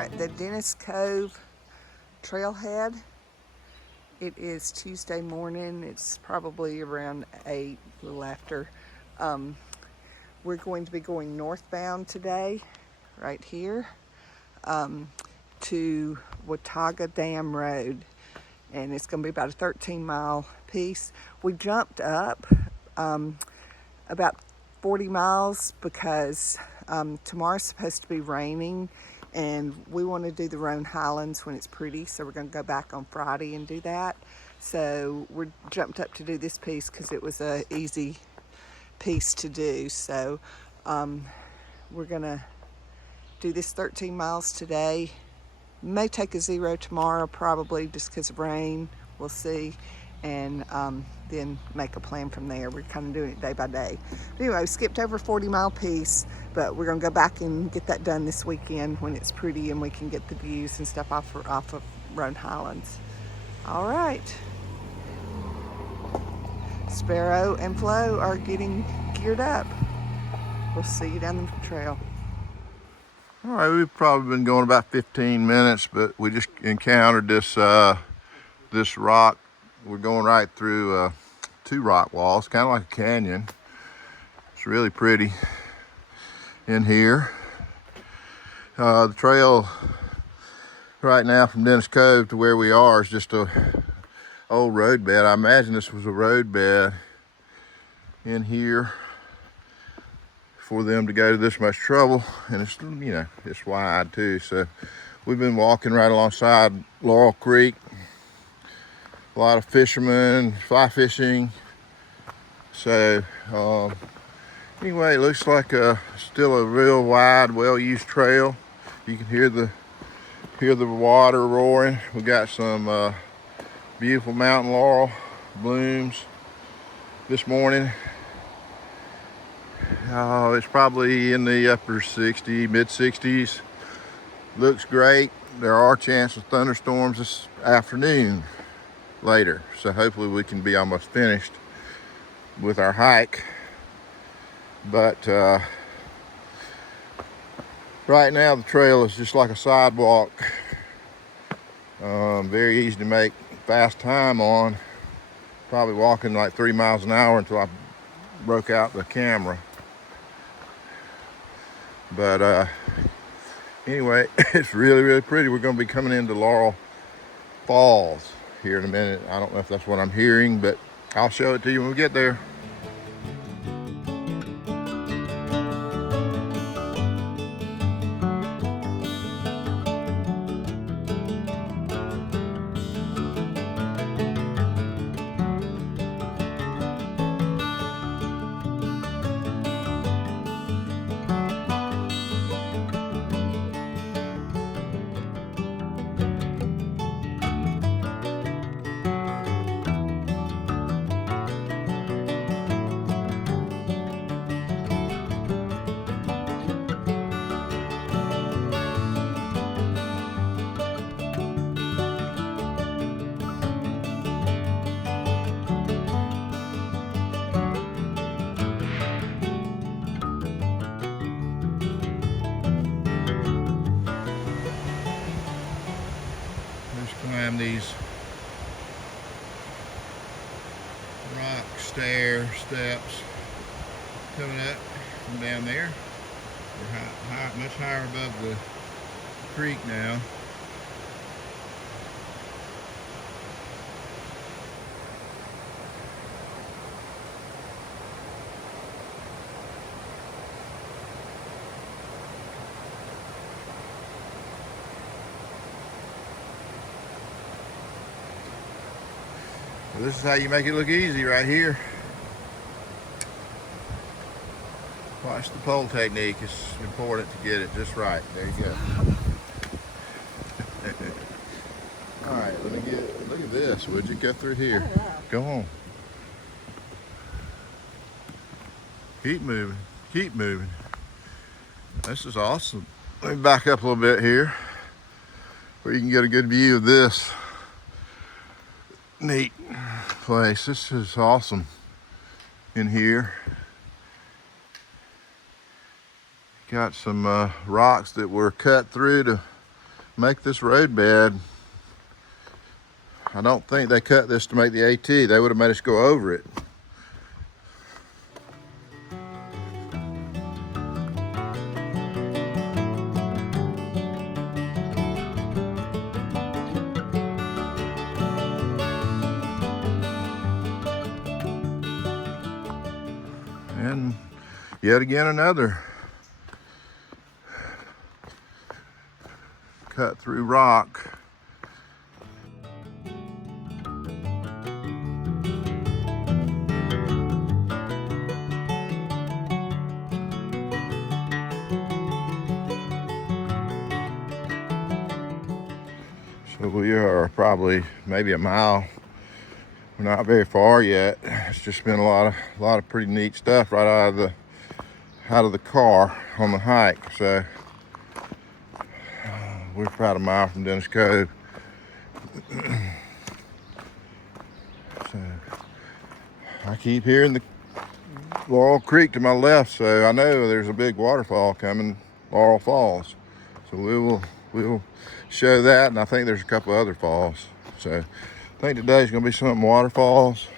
are at the Dennis Cove trailhead. It is Tuesday morning. It's probably around 8, a little after. We're going to be going northbound today, right here, to Watauga Dam Road. And it's going to be about a 13-mile piece. We jumped up about 40 miles because tomorrow's supposed to be raining, and we want to do the Roan Highlands when it's pretty, so we're going to go back on Friday and do that. So we're jumped up to do this piece because it was a easy piece to do. So we're going to do this 13 miles today. May take a 0 tomorrow, probably just because of rain. We'll see. And then make a plan from there. We're kind of doing it day by day. But anyway, we skipped over a 40-mile piece, but we're going to go back and get that done this weekend when it's pretty and we can get the views and stuff off of Roan Highlands. All right. Sparrow and Flo are getting geared up. We'll see you down the trail. All right, we've probably been going about 15 minutes, but we just encountered this this rock. We're going right through 2 rock walls, kind of like a canyon. It's really pretty in here. The trail right now from Dennis Cove to where we are is just a old road bed. I imagine this was a road bed in here for them to go to this much trouble, and it's, you know, it's wide too. So we've been walking right alongside Laurel Creek. A lot of fishermen, fly fishing. So anyway, it looks like still a real wide, well-used trail. You can hear the water roaring. We got some beautiful mountain laurel blooms this morning. It's probably in the upper 60s, mid 60s. Looks great. There are chances of thunderstorms this afternoon later, so hopefully we can be almost finished with our hike. But right now the trail is just like a sidewalk, very easy to make fast time on. Probably walking like 3 miles an hour until I broke out the camera. But anyway, it's really, really pretty. We're going to be coming into Laurel Falls here in a minute. I don't know if that's what I'm hearing, but I'll show it to you when we get there. Climb these rock steps coming up from down there. We're much higher above the creek now. This is how you make it look easy right here. Watch the pole technique. It's important to get it just right. There you go. All right, look at this. Would you go through here? Go on. Keep moving. Keep moving. This is awesome. Let me back up a little bit here where you can get a good view of this neat place. This is awesome in here. Got some rocks that were cut through to make this road bed. I don't think they cut this to make the AT. They would have made us go over it. And yet again another cut through rock. So we are probably maybe a mile. We're not very far yet. It's just been a lot of pretty neat stuff right out of the car on the hike. So we're about a mile from Dennis Cove. So I keep hearing the Laurel Creek to my left, so I know there's a big waterfall coming, Laurel Falls. So we'll show that, and I think there's a couple other falls. So I think today's gonna be some waterfalls,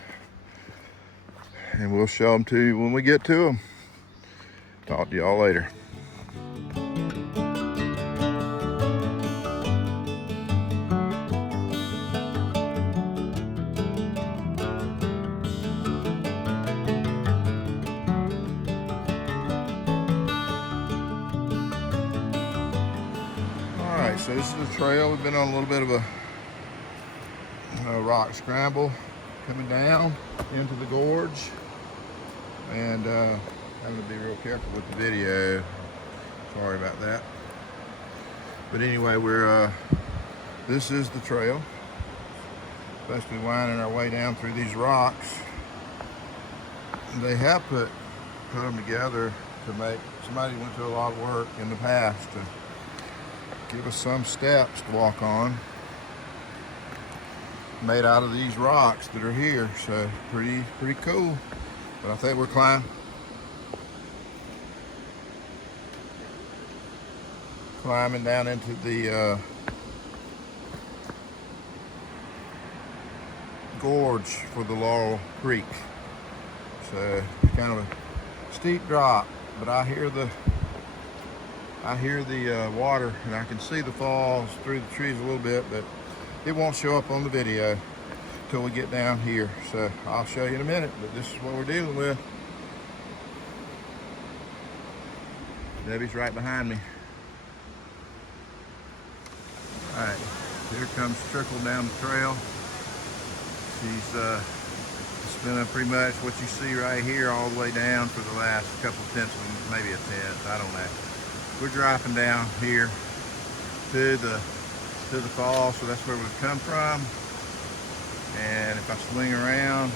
and we'll show them to you when we get to them. Talk to y'all later. All right, so this is the trail. We've been on a little bit of a rock scramble coming down into the gorge, and having to be real careful with the video. Sorry about that. But anyway, this is the trail. Supposed to be winding our way down through these rocks. They have put them together to make, somebody went through a lot of work in the past to give us some steps to walk on, made out of these rocks that are here. So pretty cool. But I think we're climbing down into the gorge for the Laurel Creek. So it's kind of a steep drop, but I hear the water, and I can see the falls through the trees a little bit, but it won't show up on the video until we get down here. So I'll show you in a minute, but this is what we're dealing with. Debbie's right behind me. All right, here comes Trickle down the trail. It's been pretty much what you see right here all the way down for the last couple tenths, maybe a tenth, I don't know. We're dropping down here to the fall, so that's where we've come from. And if I swing around,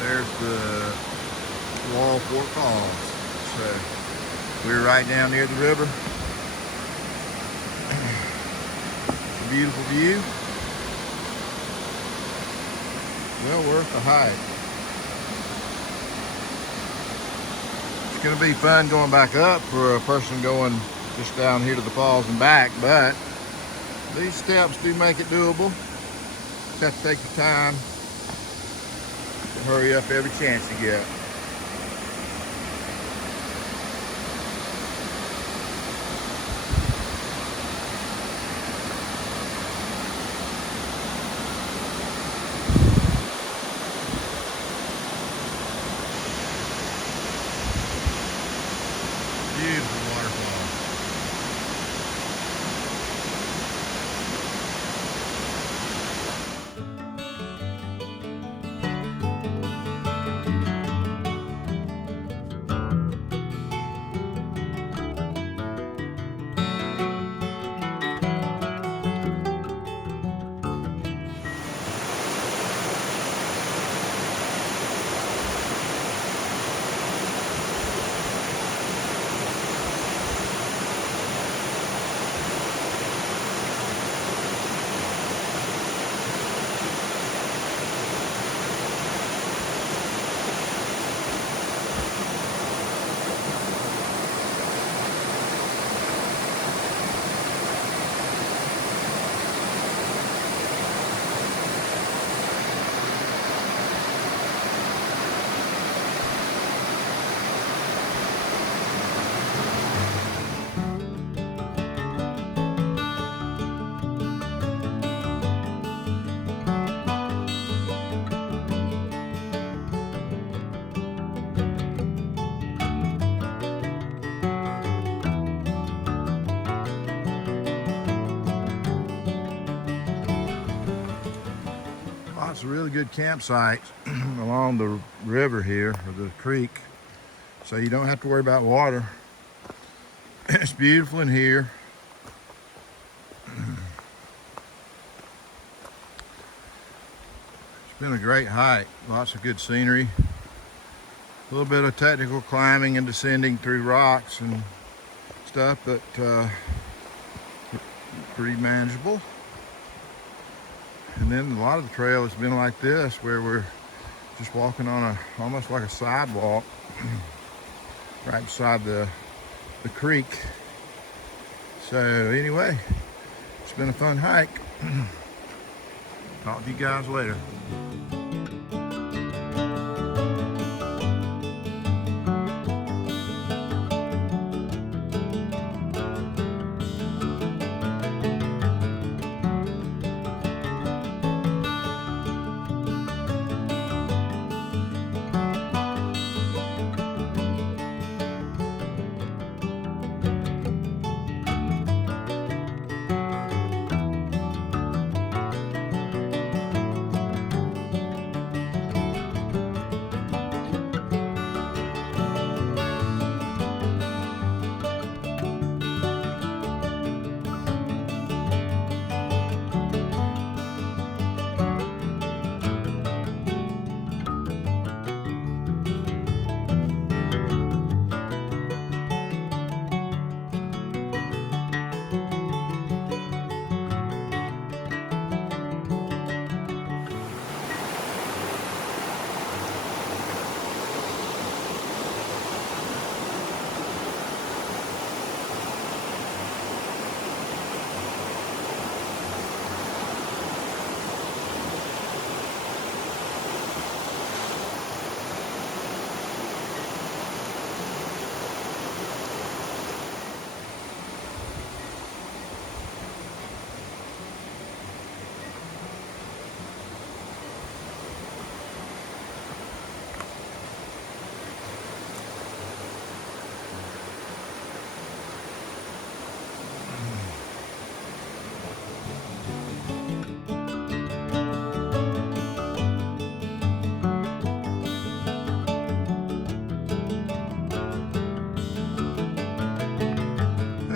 there's the Laurel Fork Falls. So we're right down near the river. It's a beautiful view. Well worth the hike. It's going to be fun going back up for a person going just down here to the falls and back, but these steps do make it doable. Just have to take your time. Hurry up every chance you get. Beautiful waterfall. lots of really good campsites along the river here, or the creek, so you don't have to worry about water. It's beautiful in here. It's been a great hike, lots of good scenery. A little bit of technical climbing and descending through rocks and stuff, but pretty manageable. And then a lot of the trail has been like this, where we're just walking on almost like a sidewalk right beside the creek. So anyway, it's been a fun hike. Talk to you guys later.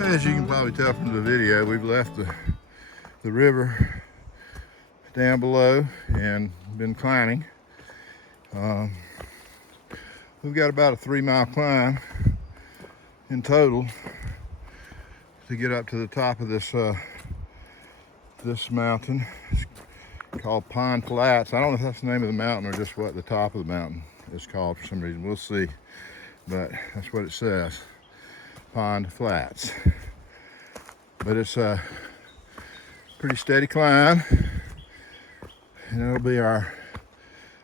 As you can probably tell from the video, we've left the river down below and been climbing. We've got about a 3-mile climb in total to get up to the top of this this mountain. It's called Pine Flats. I don't know if that's the name of the mountain or just what the top of the mountain is called for some reason. We'll see, but that's what it says. Pine Flats. But it's a pretty steady climb, and it'll be our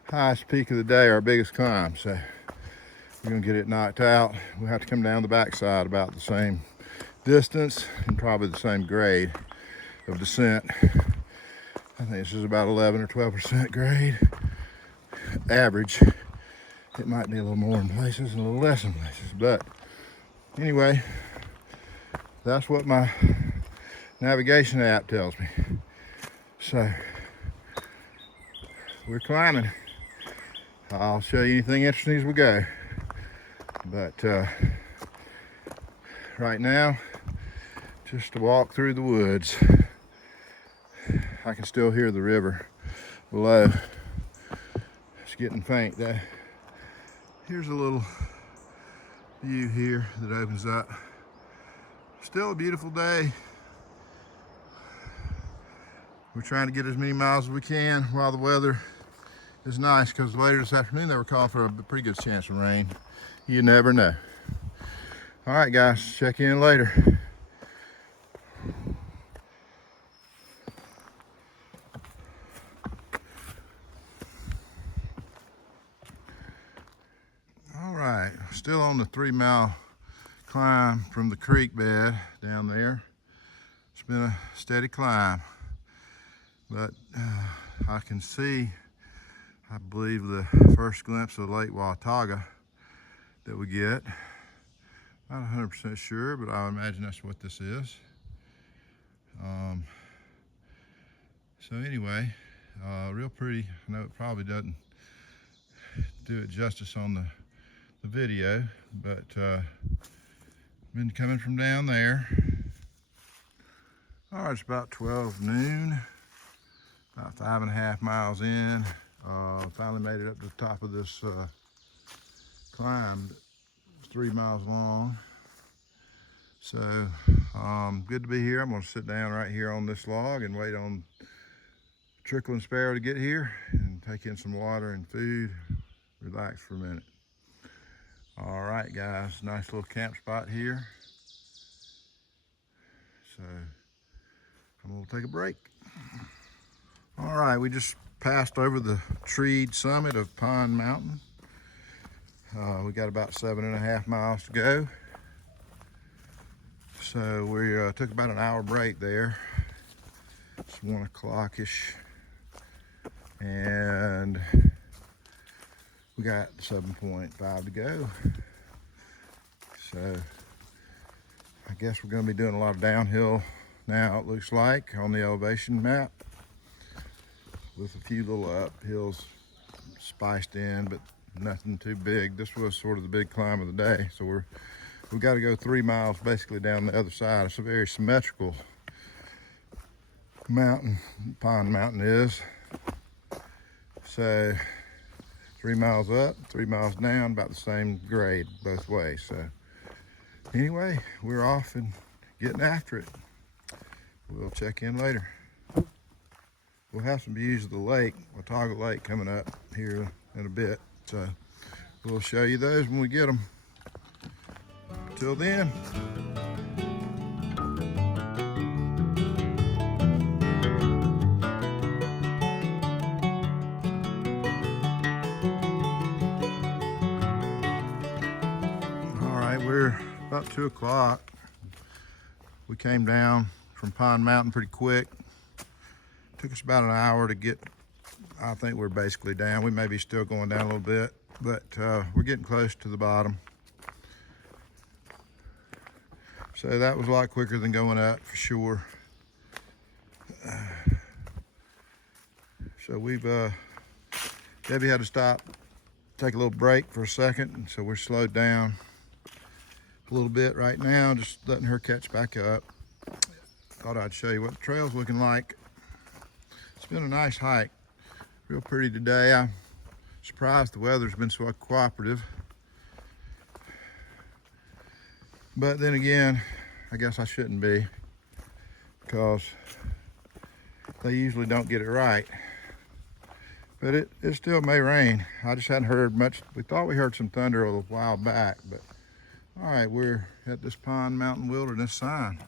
highest peak of the day, our biggest climb. So we're gonna get it knocked out. We'll have to come down the backside about the same distance and probably the same grade of descent. I think this is about 11 or 12% grade average. It might be a little more in places and a little less in places, but anyway, that's what my navigation app tells me. So we're climbing. I'll show you anything interesting as we go. But right now, just a walk through the woods. I can still hear the river below. It's getting faint though. Here's a little view here that opens up. Still a beautiful day. We're trying to get as many miles as we can while the weather is nice, because later this afternoon they were calling for a pretty good chance of rain. You never know. All right, guys, check in later. All right, still on the 3-mile climb from the creek bed down there. It's been a steady climb, but I can see, I believe, the first glimpse of Lake Watauga that we get. Not 100% sure, but I imagine that's what this is. So anyway, Real pretty. I know it probably doesn't do it justice on the video, but been coming from down there. All right, it's about 12 noon, about 5.5 miles in. Finally made it up to the top of this climb. It's 3 miles long. So good to be here. I'm gonna sit down right here on this log and wait on Trickling Sparrow to get here and take in some water and food, relax for a minute. All right, guys, nice little camp spot here. So I'm gonna take a break. All right, we just passed over the treed summit of Pine Mountain. We got about 7.5 miles to go. So we took about an hour break there. It's 1 o'clock-ish. And we got 7.5 to go. So I guess we're gonna be doing a lot of downhill now, it looks like, on the elevation map, with a few little uphills spiced in, but nothing too big. This was sort of the big climb of the day. So we've got to go 3 miles basically down the other side. It's a very symmetrical mountain, Pine Mountain is. So 3 miles up, 3 miles down, about the same grade both ways. So anyway, we're off and getting after it. We'll check in later. We'll have some views of the lake, Watauga Lake, coming up here in a bit. So we'll show you those when we get them. Till then. All right, we're about 2 o'clock. We came down from Pine Mountain pretty quick. Took us about an hour to get, I think we're basically down. We may be still going down a little bit, but we're getting close to the bottom. So that was a lot quicker than going up for sure. So we've, Debbie had to stop, take a little break for a second. And so we're slowed down a little bit right now, just letting her catch back up. Thought I'd show you what the trail's looking like. It's been a nice hike, real pretty today. I'm surprised the weather's been so cooperative. But then again, I guess I shouldn't be, because they usually don't get it right. But it still may rain. I just hadn't heard much. We thought we heard some thunder a while back, but all right, we're at this Pine Mountain Wilderness sign.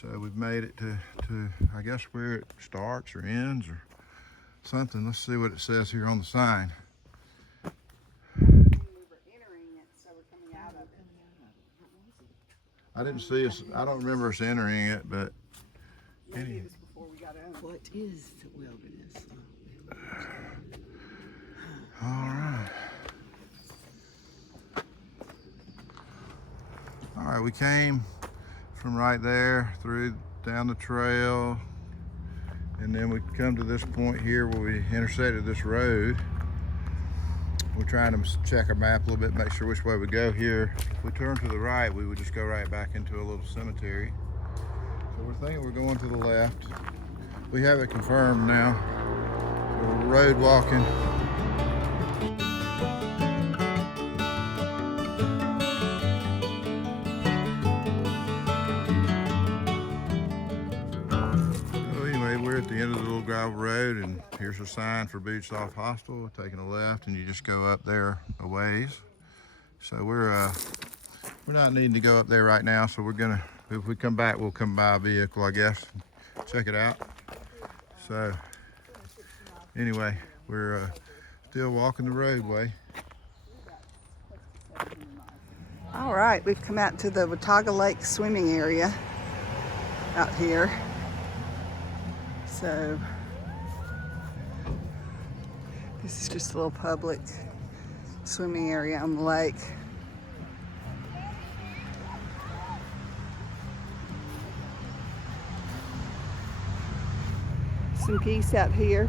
So we've made it to I guess where it starts or ends or something. Let's see what it says here on the sign. We were entering it, so we're coming out of it. I didn't see us, I don't remember us entering it, but Maybe it was before we got in. What is the wilderness? all right. All right, we came from right there through down the trail, and then we come to this point here where we intersected this road. We're trying to check our map a little bit, make sure which way we go here. If we turn to the right, we would just go right back into a little cemetery. So we're thinking we're going to the left. We have it confirmed now. We're road walking. At the end of the little gravel road, and here's a sign for Boots Off Hostel. We're taking a left, and you just go up there a ways. So we're not needing to go up there right now. So we're gonna, if we come back, we'll come by a vehicle, I guess, check it out. So anyway, we're still walking the roadway. All right, we've come out to the Watauga Lake swimming area out here. So this is just a little public swimming area on the lake. some geese out here.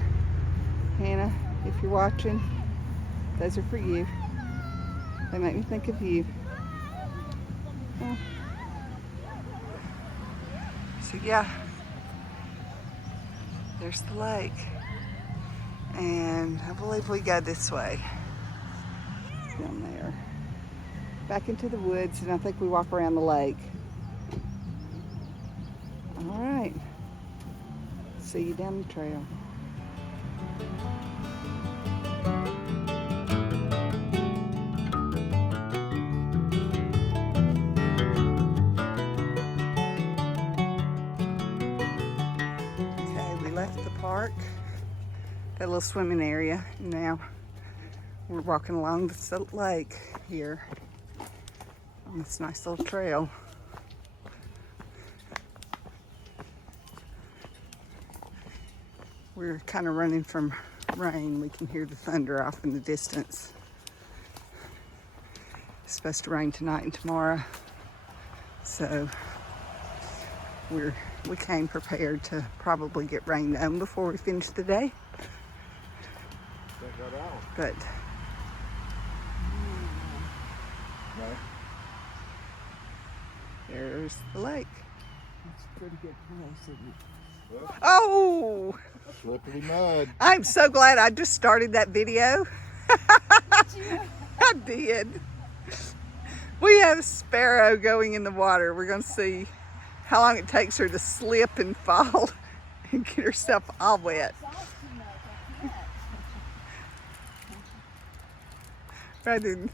Hannah, if you're watching, those are for you. They make me think of you. Oh. So yeah, there's the lake. And I believe we go this way. Down there. Back into the woods, and I think we walk around the lake. All right. See you down the trail. Okay, we left the park, that little swimming area. Now we're walking along the lake here on this nice little trail. We're kind of running from rain. We can hear the thunder off in the distance. It's supposed to rain tonight and tomorrow. So we came prepared to probably get rained on before we finish the day. But there's the lake. It's a pretty good place, isn't it? Oh! Slippery mud. I'm so glad I just started that video. I did. We have a sparrow going in the water. We're going to see how long it takes her to slip and fall and get herself all wet. Rather than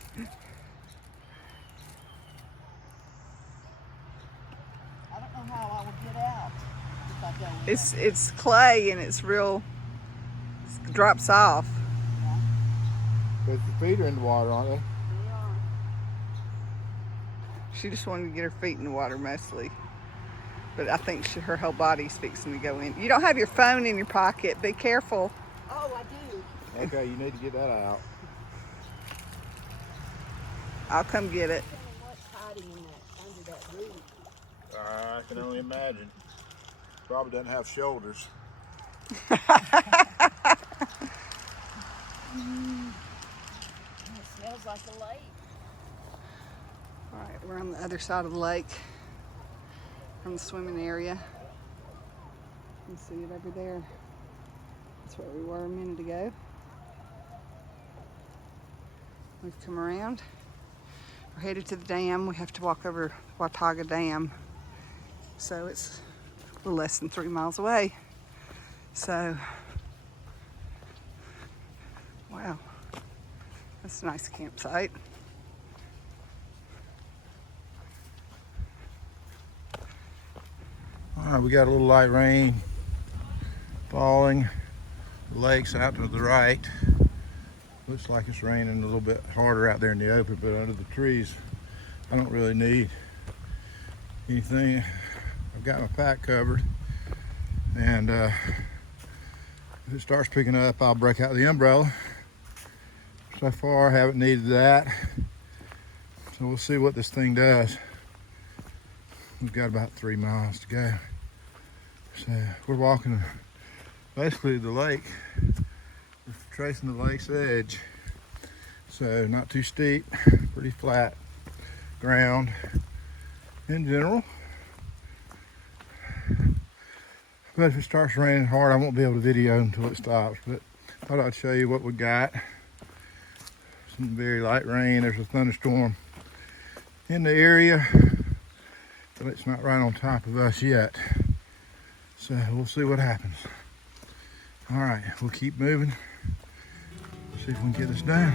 I don't know how I will get out if I go in. it's clay and it's real, it drops off. But your feet are in the water, aren't they? She just wanted to get her feet in the water mostly. But I think her whole body's fixing to go in. You don't have your phone in your pocket. Be careful. Oh, I do. Okay, you need to get that out. I'll come get it. What's hiding in under that roof? I can only imagine. Probably doesn't have shoulders. It smells like a lake. All right, we're on the other side of the lake from the swimming area. You can see it over there. That's where we were a minute ago. We've come around. We're headed to the dam. We have to walk over Watauga Dam. So it's a little less than 3 miles away. So, wow, that's a nice campsite. All right, we got a little light rain falling. The lake's out to the right. Looks like it's raining a little bit harder out there in the open, but under the trees, I don't really need anything. I've got my pack covered, and if it starts picking up, I'll break out the umbrella. So far, I haven't needed that. So we'll see what this thing does. We've got about 3 miles to go. So we're walking basically the lake. We're tracing the lake's edge. So not too steep, pretty flat ground in general. But if it starts raining hard, I won't be able to video until it stops. But I thought I'd show you what we got. Some very light rain. There's a thunderstorm in the area, but it's not right on top of us yet. So we'll see what happens. All right, we'll keep moving. See if we can get this done.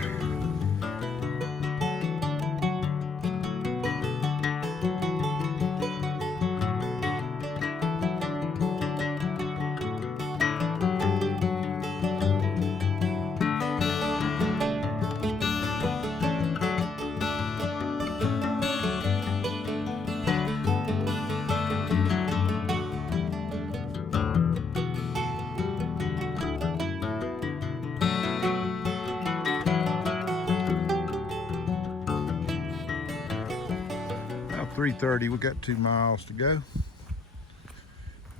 About 3:30, we got 2 miles to go.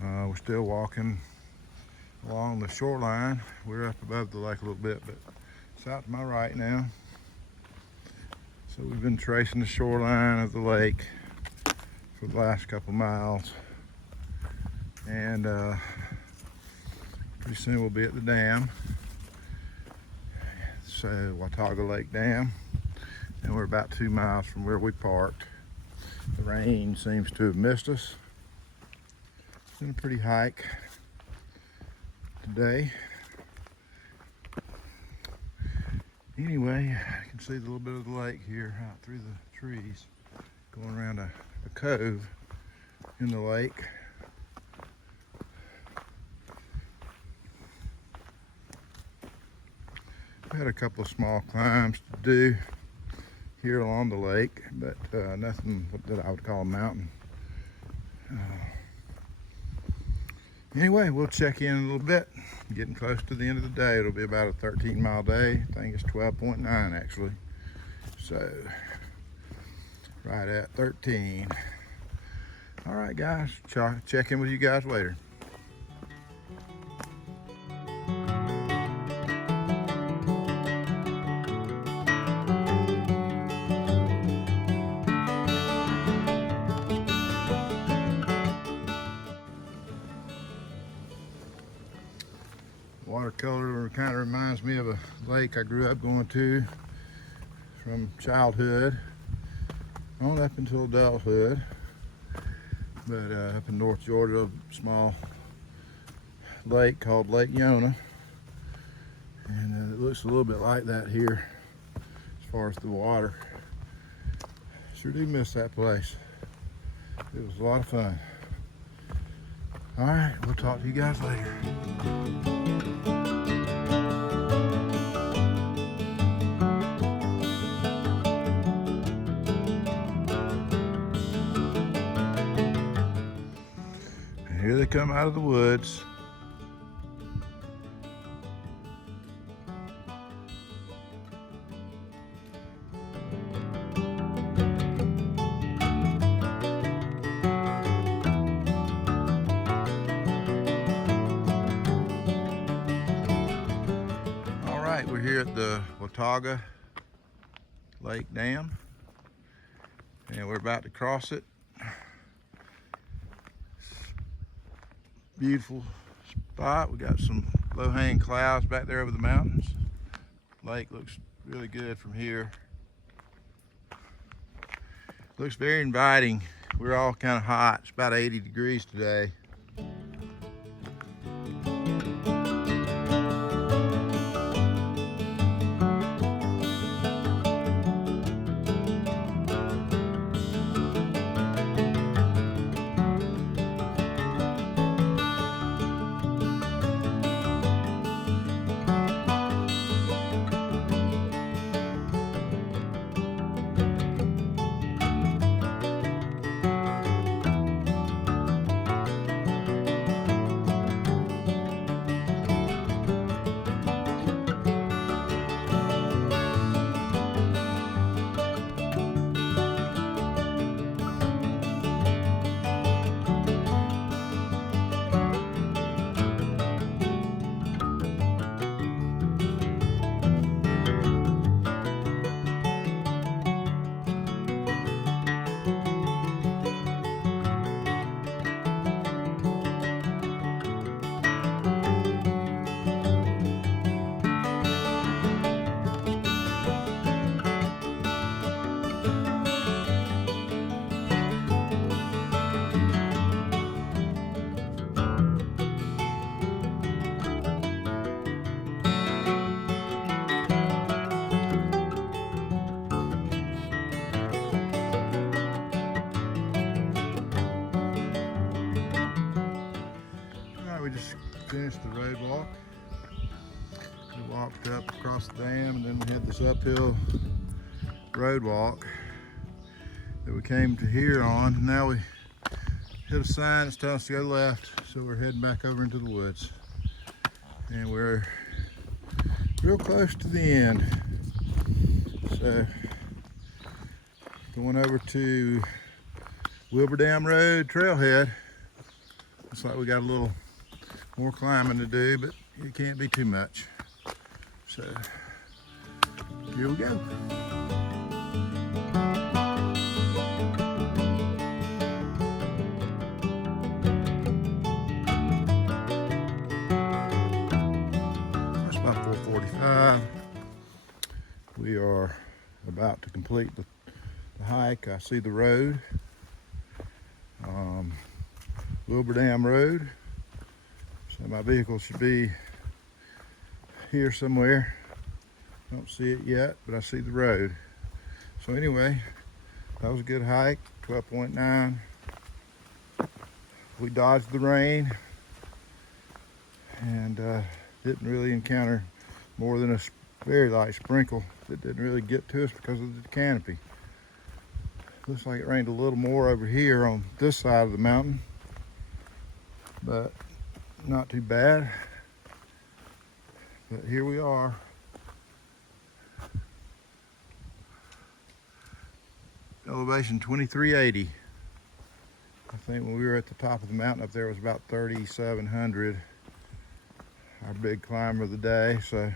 We're still walking along the shoreline. We're up above the lake a little bit, but it's out to my right now. So we've been tracing the shoreline of the lake for the last couple miles, and pretty soon we'll be at the dam. So Watauga Lake Dam, and we're about 2 miles from where we parked. The rain seems to have missed us. It's been a pretty hike today. Anyway, I can see a little bit of the lake here out through the trees, going around a cove in the lake. We had a couple of small climbs to do here along the lake, but nothing that I would call a mountain. Anyway, we'll check in a little bit. Getting close to the end of the day. It'll be about a 13-mile day. I think it's 12.9 actually. So, right at 13. All right, guys. Check in with you guys later. Watercolor kind of reminds me of a lake I grew up going to from childhood on up until adulthood. But up in North Georgia, a small lake called Lake Yonah, and it looks a little bit like that here as far as the water. Sure do miss that place. It was a lot of fun. All right, we'll talk to you guys later. Here they come out of the woods. All right, we're here at the Watauga Lake Dam, and we're about to cross it. Beautiful spot. We got some low-hanging clouds back there over the mountains. Lake looks really good from here. Looks very inviting. We're all kind of hot. It's about 80 degrees today. Finished the road walk. We walked up across the dam, and then we had this uphill road walk that we came to here on. Now we hit a sign that's telling us to go left, so we're heading back over into the woods. And we're real close to the end. So going over to Wilbur Dam Road trailhead. Looks like we got a little more climbing to do, but it can't be too much. So here we go. That's about 4:45. We are about to complete the hike. I see the road, Wilbur Dam Road. So my vehicle should be here somewhere. Don't see it yet, but I see the road. So anyway, that was a good hike, 12.9. We dodged the rain and didn't really encounter more than a very light sprinkle that didn't really get to us because of the canopy. Looks like it rained a little more over here on this side of the mountain, but not too bad. But here we are. Elevation 2380. I think when we were at the top of the mountain up there, it was about 3,700. Our big climb of the day. So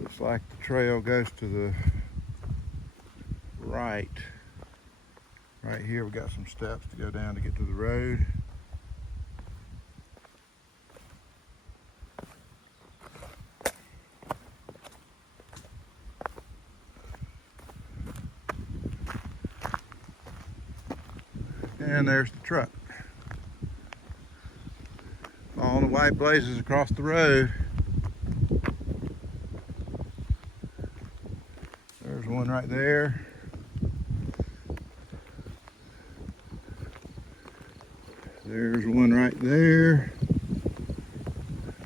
looks like the trail goes to the right. Right here we got some steps to go down to get to the road. And there's the truck. All the white blazes across the road. There's one right there. There's one right there.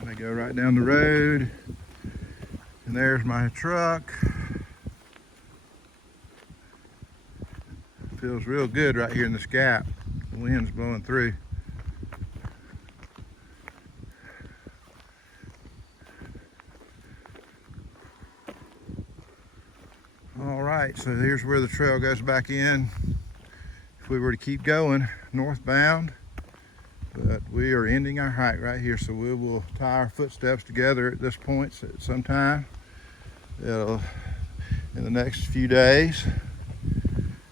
They go right down the road. And there's my truck. Feels real good right here in this gap. The wind's blowing through. All right, so here's where the trail goes back in. If we were to keep going northbound, but we are ending our hike right here, so we will tie our footsteps together at this point at some time in the next few days.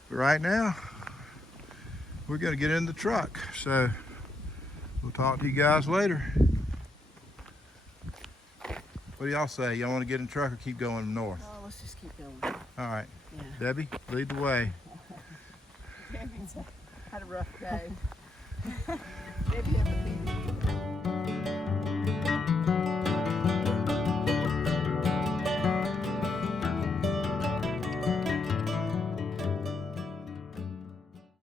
But right now, we're going to get in the truck, so we'll talk to you guys later. What do y'all say? Y'all want to get in the truck or keep going north? Oh, let's just keep going. All right, Yeah. Debbie, lead the way. Debbie's had a rough day. Debbie had to leave